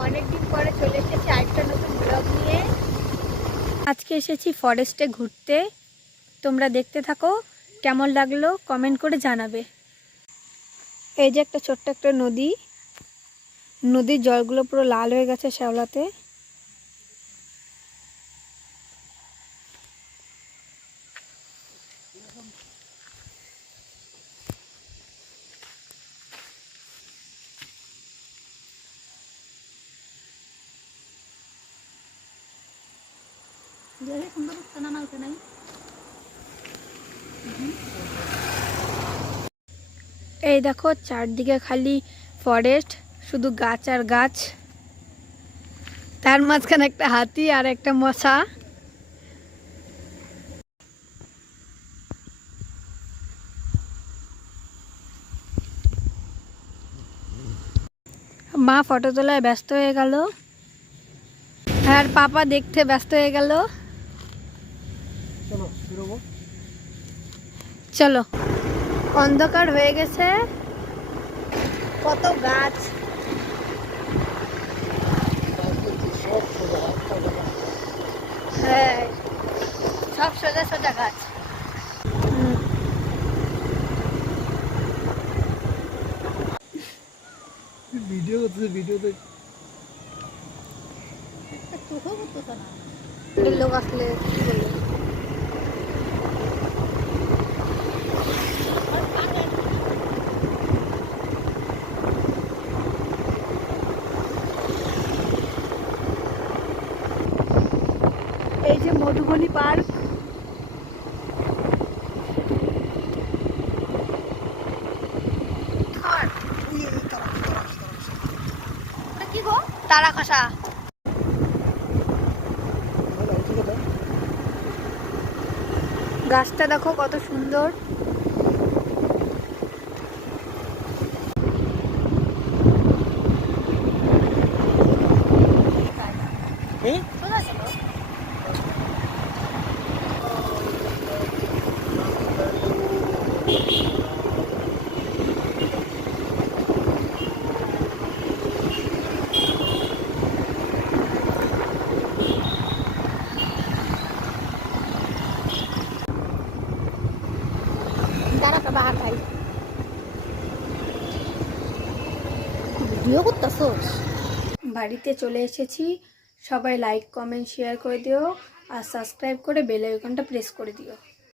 পরে চলে এসেছি আরেকটা নতুন নিয়ে। আজকে এসেছি ফরেস্টে ঘুরতে। তোমরা দেখতে থাকো, কেমন লাগল কমেন্ট করে জানাবে। এই যে একটা ছোট্ট একটা নদী। নদীর জলগুলো পুরো লাল হয়ে গেছে শ্যাওলাতে। এই দেখো, চারদিকে খালি ফরেস্ট শুধু গাছ আর গাছ। তার মাঝখানে একটা হাতি আর একটা মশা। মা ফটো তোলায় ব্যস্ত হয়ে গেল। আর পাপা দেখতে ব্যস্ত হয়ে গেল। চলো বেরোবো। চলো। অন্ধকার হয়ে গেছে। কত গাছ। হ্যাঁ সব সোজা সোজা গাছ। হুম। ভিডিও করতেছে ভিডিওতে লোক আসলে কি বলবে? এই যে মধুবনি পার্ক। কি গো? তারা খসা। গাছটা দেখো কত সুন্দর। ভিডিও বাড়িতে চলে এসেছি। সবাই লাইক কমেন্ট শেয়ার করে দিও। আর সাবস্ক্রাইব করে বেল আইকনটা প্রেস করে দিও।